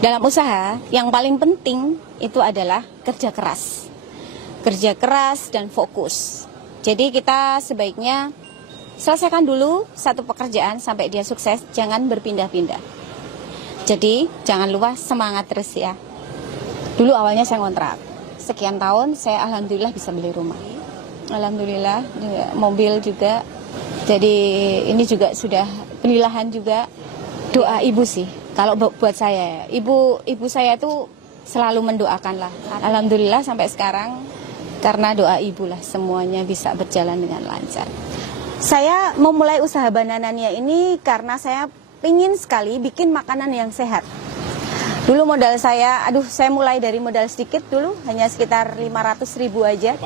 Dalam usaha, yang paling penting itu adalah kerja keras. Kerja keras dan fokus. Jadi kita sebaiknya selesaikan dulu satu pekerjaan sampai dia sukses, jangan berpindah-pindah. Jadi jangan lupa semangat terus ya. Dulu awalnya saya ngontrak. Sekian tahun saya alhamdulillah bisa beli rumah. Alhamdulillah mobil juga. Jadi ini juga sudah beli lahan juga. Doa ibu sih. Kalau buat saya, ibu saya itu selalu mendoakan lah. Alhamdulillah sampai sekarang karena doa ibu lah semuanya bisa berjalan dengan lancar. Saya memulai usaha Bananania ini karena saya ingin sekali bikin makanan yang sehat. Dulu modal saya, saya mulai dari modal sedikit dulu, hanya sekitar 500.000 aja.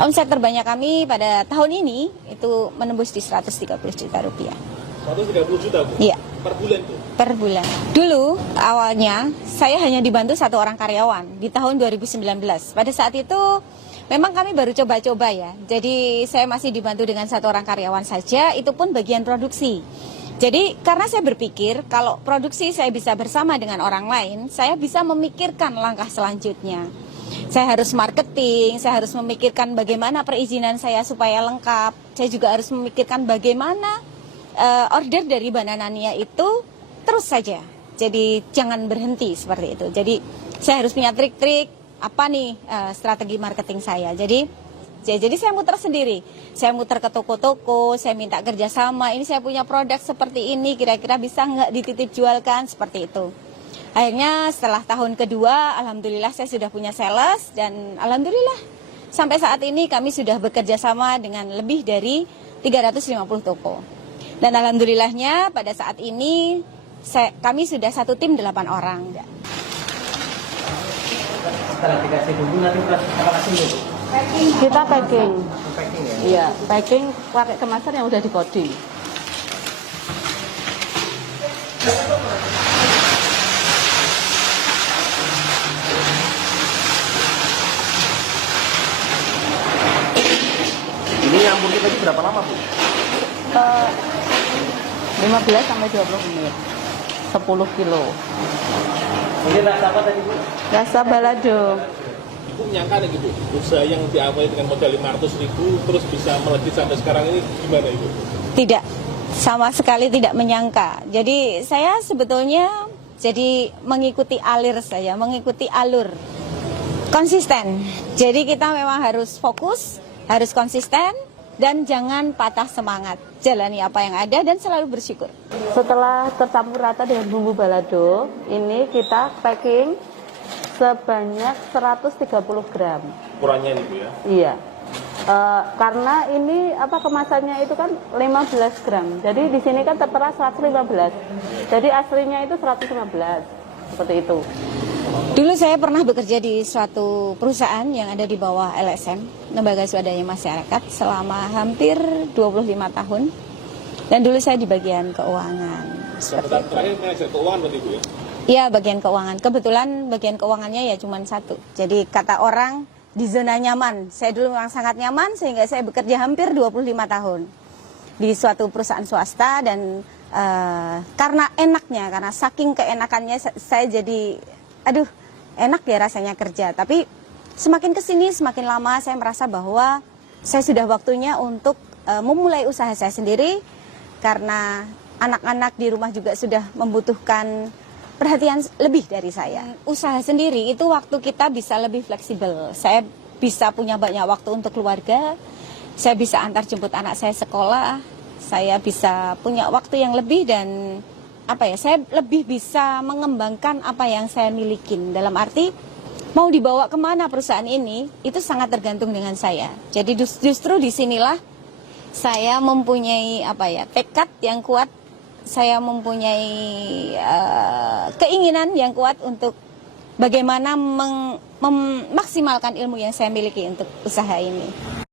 Omset terbanyak kami pada tahun ini itu menembus di 130 juta rupiah. 130 juta, Bu? Iya. Per bulan tuh? Per bulan. Dulu awalnya saya hanya dibantu 1 orang karyawan di tahun 2019. Pada saat itu memang kami baru coba-coba ya. Jadi saya masih dibantu dengan 1 orang karyawan saja, itu pun bagian produksi. Jadi karena saya berpikir kalau produksi saya bisa bersama dengan orang lain, saya bisa memikirkan langkah selanjutnya. Saya harus marketing, saya harus memikirkan bagaimana perizinan saya supaya lengkap. Saya juga harus memikirkan bagaimana order dari Bananania itu terus saja. Jadi jangan berhenti seperti itu. Jadi saya harus punya trik-trik apa nih strategi marketing saya. Jadi saya muter sendiri. Saya muter ke toko-toko, saya minta kerjasama. Ini saya punya produk seperti ini, kira-kira bisa nggak dititip jualkan seperti itu. Akhirnya setelah tahun kedua, alhamdulillah saya sudah punya sales dan alhamdulillah sampai saat ini kami sudah bekerja sama dengan lebih dari 350 toko. Dan alhamdulillahnya pada saat ini kami sudah satu tim 8 orang. Setelah dikasih bumbu nanti apa kasih dulu? Kita packing. Packing ya? Iya, packing pakai kemasan yang udah di coding. Ini nyampurnya tadi berapa lama, Bu? 15 sampai 20 menit. 10 kilo. Ini rasa apa tadi, Bu? Rasa balado. Ibu menyangka nih gitu, usaha yang diawali dengan modal 500.000 terus bisa melejit sampai sekarang ini gimana Ibu? Tidak, sama sekali tidak menyangka. Jadi saya sebetulnya mengikuti mengikuti alur. Konsisten. Jadi kita memang harus fokus, harus konsisten, dan jangan patah semangat. Jalani apa yang ada dan selalu bersyukur. Setelah tercampur rata dengan bumbu balado, ini kita packing sebanyak 130 gram. Ukurannya nih Bu ya? Iya. Karena ini kemasannya itu kan 15 gram. Jadi di sini kan tertera 115. Jadi aslinya itu 115. Seperti itu. Dulu saya pernah bekerja di suatu perusahaan yang ada di bawah LSM, Lembaga Swadaya Masyarakat, selama hampir 25 tahun. Dan dulu saya di bagian keuangan. Sampai terakhir manajer keuangan berarti Bu ya? Iya, bagian keuangan. Kebetulan bagian keuangannya ya cuma satu. Jadi kata orang di zona nyaman. Saya dulu memang sangat nyaman sehingga saya bekerja hampir 25 tahun di suatu perusahaan swasta dan karena saking keenakannya saya jadi enak ya rasanya kerja. Tapi semakin kesini semakin lama saya merasa bahwa saya sudah waktunya untuk memulai usaha saya sendiri karena anak-anak di rumah juga sudah membutuhkan perhatian lebih dari saya. Usaha sendiri itu waktu kita bisa lebih fleksibel. Saya bisa punya banyak waktu untuk keluarga. Saya bisa antar jemput anak saya sekolah. Saya bisa punya waktu yang lebih dan saya lebih bisa mengembangkan apa yang saya milikin. Dalam arti mau dibawa kemana perusahaan ini itu sangat tergantung dengan saya. Jadi justru disinilah saya mempunyai tekad yang kuat. Saya mempunyai keinginan yang kuat untuk bagaimana memaksimalkan ilmu yang saya miliki untuk usaha ini.